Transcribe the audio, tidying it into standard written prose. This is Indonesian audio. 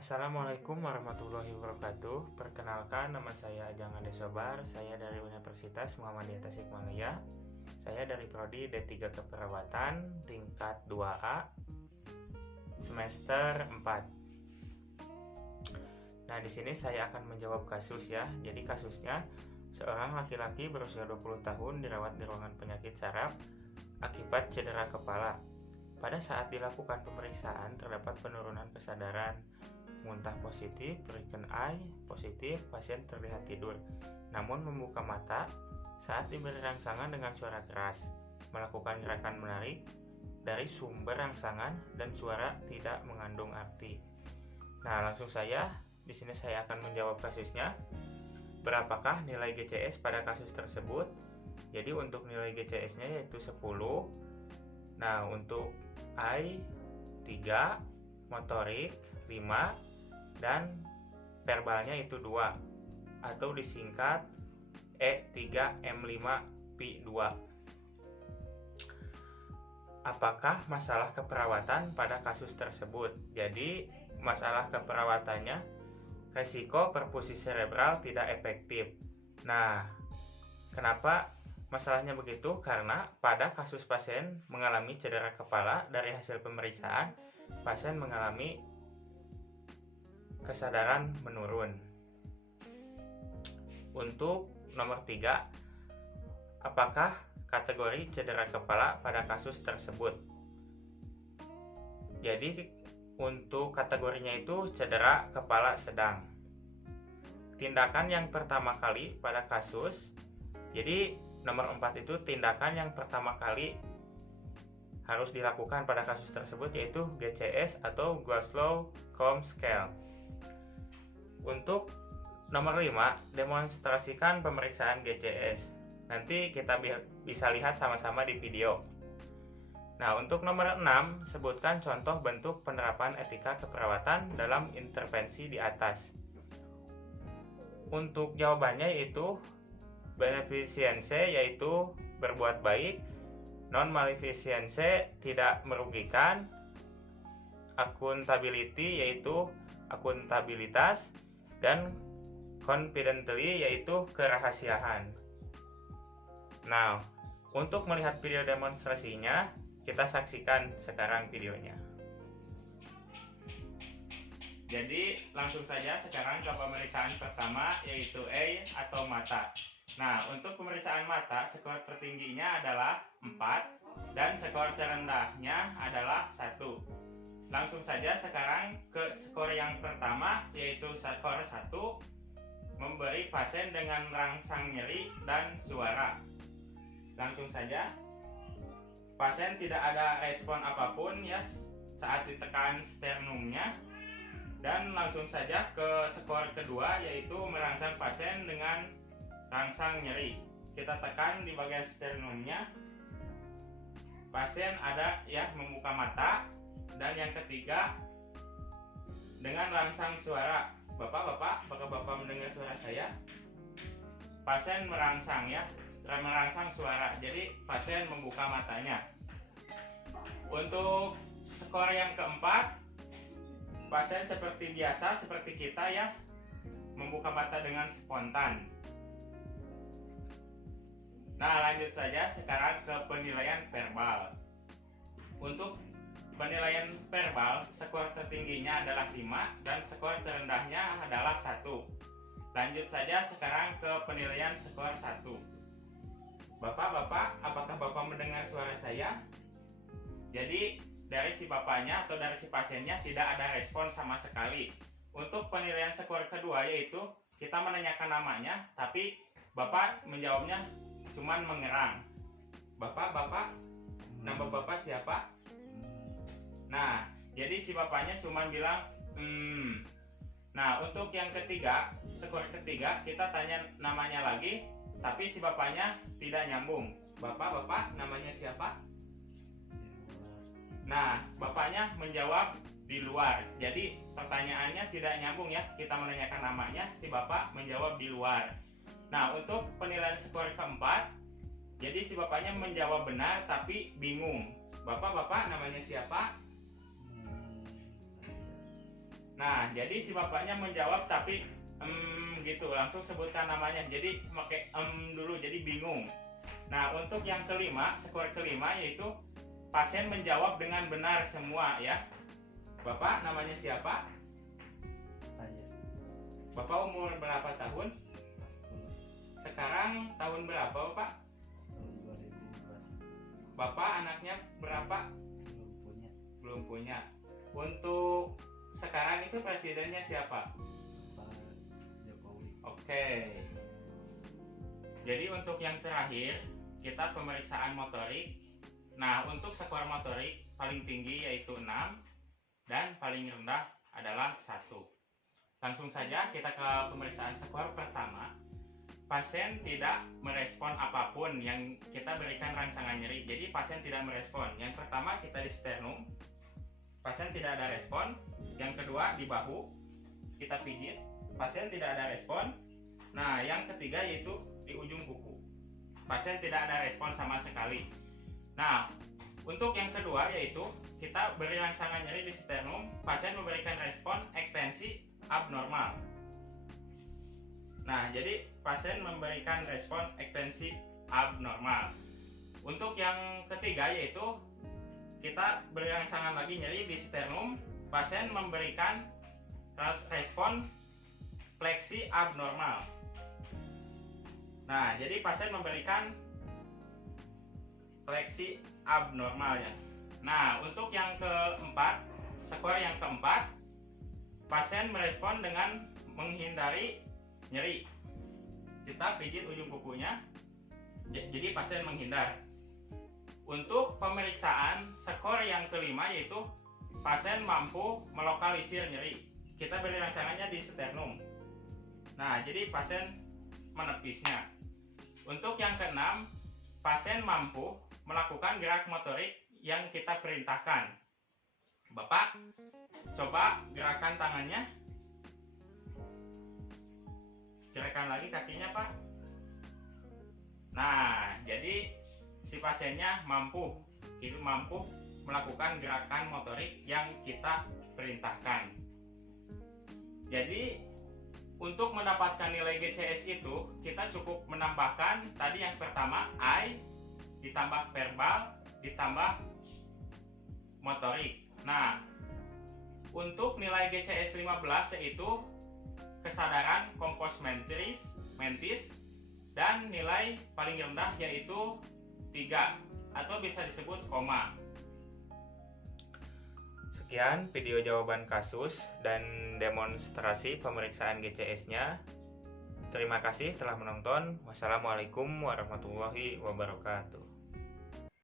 Assalamualaikum warahmatullahi wabarakatuh. Perkenalkan, nama saya Ajeng Adesobar. Saya dari Universitas Muhammadiyah Tasikmalaya. Saya dari Prodi D3 Keperawatan tingkat 2A semester 4. Nah, di sini saya akan menjawab kasus ya. Jadi kasusnya, seorang laki-laki berusia 20 tahun dirawat di ruangan penyakit saraf akibat cedera kepala. Pada saat dilakukan pemeriksaan terdapat penurunan kesadaran, muntah positif, broken eye positif, pasien terlihat tidur. Namun membuka mata saat diberi rangsangan dengan suara keras, melakukan gerakan menarik dari sumber rangsangan dan suara tidak mengandung arti. Nah, langsung saja di sini saya akan menjawab kasusnya. Berapakah nilai GCS pada kasus tersebut? Jadi untuk nilai GCS-nya yaitu 10. Nah, untuk I 3, motorik 5, dan verbalnya itu 2 atau disingkat E3M5P2. Apakah masalah keperawatan pada kasus tersebut? Jadi masalah keperawatannya resiko perfusi cerebral tidak efektif. Nah, kenapa masalahnya begitu? Karena pada kasus pasien mengalami cedera kepala, dari hasil pemeriksaan pasien mengalami kesadaran menurun. Untuk nomor 3, apakah kategori cedera kepala pada kasus tersebut? Jadi untuk kategorinya itu cedera kepala sedang. Tindakan yang pertama kali pada kasus, jadi nomor 4 itu tindakan yang pertama kali harus dilakukan pada kasus tersebut yaitu GCS atau Glasgow Coma Scale. Untuk nomor 5, demonstrasikan pemeriksaan GCS. Nanti kita bisa lihat sama-sama di video. Nah, untuk nomor 6, sebutkan contoh bentuk penerapan etika keperawatan dalam intervensi di atas. Untuk jawabannya yaitu beneficence yaitu berbuat baik, non-maleficence tidak merugikan, accountability yaitu akuntabilitas, dan confidently yaitu kerahasiaan. Nah, untuk melihat video demonstrasinya, kita saksikan sekarang videonya. Jadi langsung saja sekarang ke pemeriksaan pertama yaitu A atau mata. Nah, untuk pemeriksaan mata skor tertingginya adalah 4 dan skor terendahnya adalah 1. Langsung saja sekarang ke skor yang pertama yaitu skor 1, memberi pasien dengan merangsang nyeri dan suara. Langsung saja, pasien tidak ada respon apapun ya saat ditekan sternumnya. Dan langsung saja ke skor kedua yaitu merangsang pasien dengan rangsang nyeri. Kita tekan di bagian sternumnya, pasien ada ya membuka mata. Dan yang ketiga, dengan rangsang suara. Bapak, apakah Bapak mendengar suara saya? Pasien merangsang ya, merangsang suara. Jadi pasien membuka matanya. Untuk skor yang keempat, pasien seperti biasa, seperti kita ya, membuka mata dengan spontan. Nah, lanjut saja sekarang ke penilaian verbal. Untuk penilaian verbal, skor tertingginya adalah 5 dan skor terendahnya adalah 1. Lanjut saja sekarang ke penilaian skor 1. Bapak, apakah Bapak mendengar suara saya? Jadi dari si bapaknya atau dari si pasiennya tidak ada respon sama sekali. Untuk penilaian skor kedua yaitu kita menanyakan namanya, tapi Bapak menjawabnya cuman mengerang. Bapak, nama Bapak siapa? Nah, jadi si bapaknya cuma bilang Nah, untuk yang ketiga, skor ketiga, kita tanya namanya lagi, tapi si bapaknya tidak nyambung. Bapak, namanya siapa? Nah, bapaknya menjawab di luar. Jadi pertanyaannya tidak nyambung ya. Kita menanyakan namanya, si bapak menjawab di luar. Nah, untuk penilaian skor keempat, jadi si bapaknya menjawab benar tapi bingung. Bapak, namanya siapa? Nah, jadi si bapaknya menjawab tapi gitu, langsung sebutkan namanya. Jadi pakai dulu, jadi bingung. Nah, untuk yang kelima, skor kelima yaitu pasien menjawab dengan benar semua ya. Bapak namanya siapa? Saya. Bapak umur berapa tahun? Sekarang tahun berapa, Bapak? Tahun 2012. Bapak anaknya berapa? Belum punya. Belum punya. Untuk sekarang itu presidennya siapa? Pak Jokowi. Oke. Jadi untuk yang terakhir, kita pemeriksaan motorik. Nah, untuk skor motorik paling tinggi yaitu 6 dan paling rendah adalah 1. Langsung saja kita ke pemeriksaan skor pertama. Pasien tidak merespon apapun yang kita berikan rangsangan nyeri. Jadi pasien tidak merespon. Yang pertama kita di sternum, pasien tidak ada respon. Yang kedua di bahu, kita pijit, pasien tidak ada respon. Nah, yang ketiga yaitu di ujung kuku, pasien tidak ada respon sama sekali. Nah, untuk yang kedua yaitu kita beri rangsangan nyeri di sternum, pasien memberikan respon ekstensi abnormal. Nah, jadi pasien memberikan respon ekstensi abnormal. Untuk yang ketiga yaitu kita beri rangsangan lagi nyeri di sternum, pasien memberikan respon fleksi abnormal. Nah, jadi pasien memberikan fleksi abnormal ya. Nah, untuk yang keempat, skor yang keempat, pasien merespon dengan menghindari nyeri. Kita pijit ujung kukunya, jadi pasien menghindar. Untuk pemeriksaan skor yang kelima yaitu pasien mampu melokalisir nyeri. Kita beri rangsangannya di sternum. Nah, jadi pasien menepisnya. Untuk yang keenam, pasien mampu melakukan gerak motorik yang kita perintahkan. Bapak, coba gerakan tangannya. Gerakan lagi kakinya, Pak. Nah, jadi si pasiennya mampu melakukan gerakan motorik yang kita perintahkan. Jadi untuk mendapatkan nilai GCS itu kita cukup menambahkan tadi yang pertama I ditambah verbal ditambah motorik. Nah, untuk nilai GCS 15 yaitu kesadaran kompos mentis dan nilai paling rendah yaitu 3 atau bisa disebut koma. Sekian video jawaban kasus dan demonstrasi pemeriksaan GCS-nya. Terima kasih telah menonton. Wassalamualaikum warahmatullahi wabarakatuh.